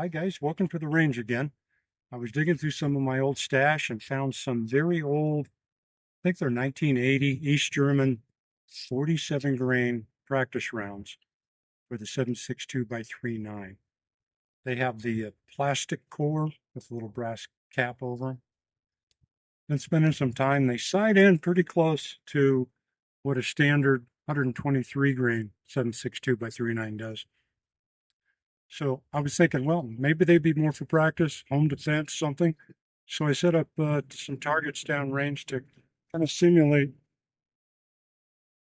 Hi guys, welcome to the range again. I was digging through some of my old stash and found some very old, I think they're 1980 East German 47 grain practice rounds for the 7.62 by 3.9. They have the plastic core with a little brass cap over them. Been spending some time. They sight in pretty close to what a standard 123 grain 7.62 by 3.9 does. So I was thinking, well, maybe they'd be more for practice, home defense, something. So I set up some targets downrange to kind of simulate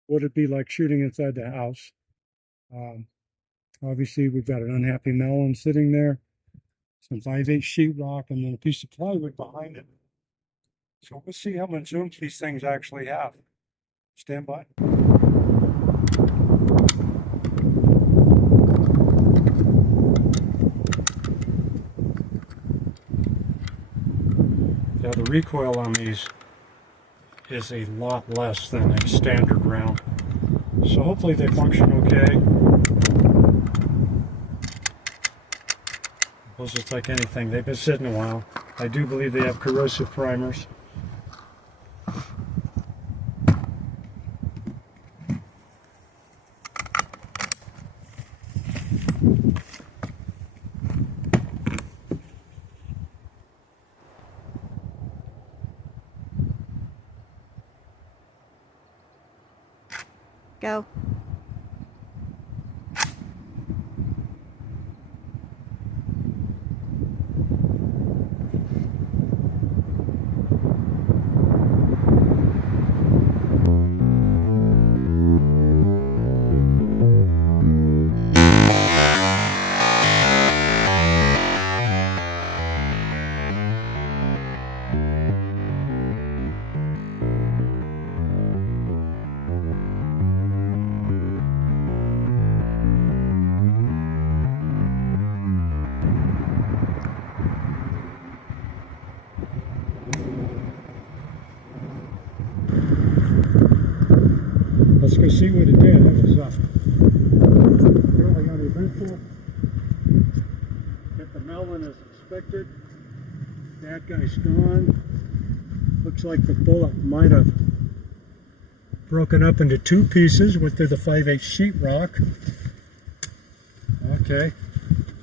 what it'd be like shooting inside the house. Um, Obviously, we've got an unhappy melon sitting there, some 5/8 sheetrock, and then a piece of plywood behind it. So we'll see how much oomph these things actually have. Stand by. Now the recoil on these is a lot less than a standard round. So hopefully they function okay. Well, just like anything, they've been sitting a while. I do believe they have corrosive primers. Go. Let's go see what it did. That was fairly uneventful. Hit the melon as expected. That guy's gone. Looks like the bullet might have broken up into two pieces, went through the 5/8 sheetrock. Okay.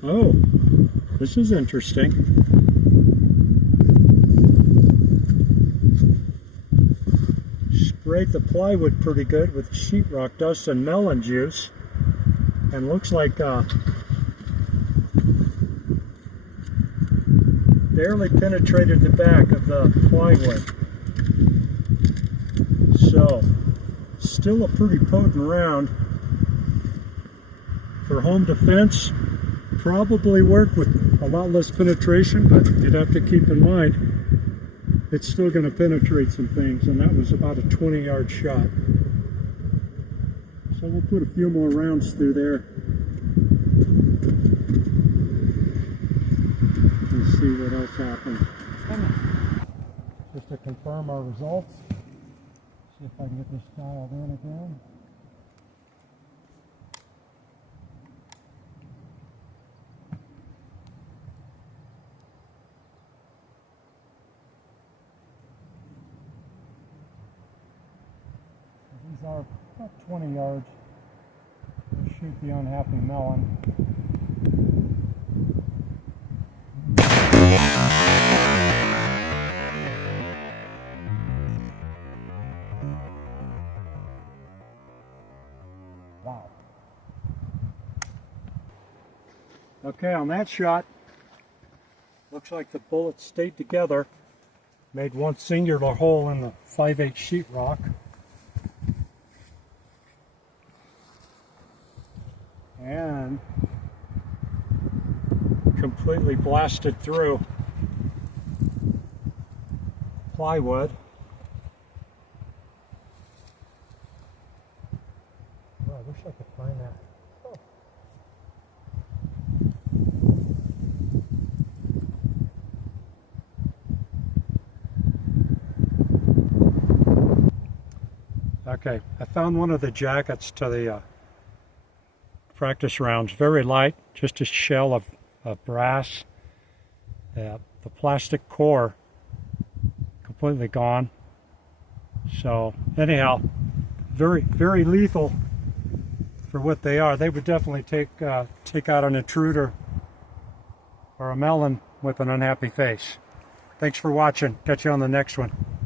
Oh, this is interesting. Sprayed the plywood pretty good with sheetrock dust and melon juice, and looks like barely penetrated the back of the plywood. So still a pretty potent round for home defense. Probably work with a lot less penetration, but you'd have to keep in mind it's still going to penetrate some things, and that was about a 20-yard shot. So we'll put a few more rounds through there and see what else happens. Just to confirm our results, see if I can get this dialed in again. These are about 20 yards. We'll shoot the unhappy melon. Wow. Okay, on that shot, looks like the bullets stayed together. Made one singular hole in the 5/8 sheetrock. And completely blasted through plywood. Oh, I wish I could find that. Oh. Okay, I found one of the jackets to the practice rounds, very light, just a shell of of brass. The plastic core completely gone. So anyhow, very, very lethal for what they are. They would definitely take out an intruder or a melon with an unhappy face. Thanks for watching. Catch you on the next one.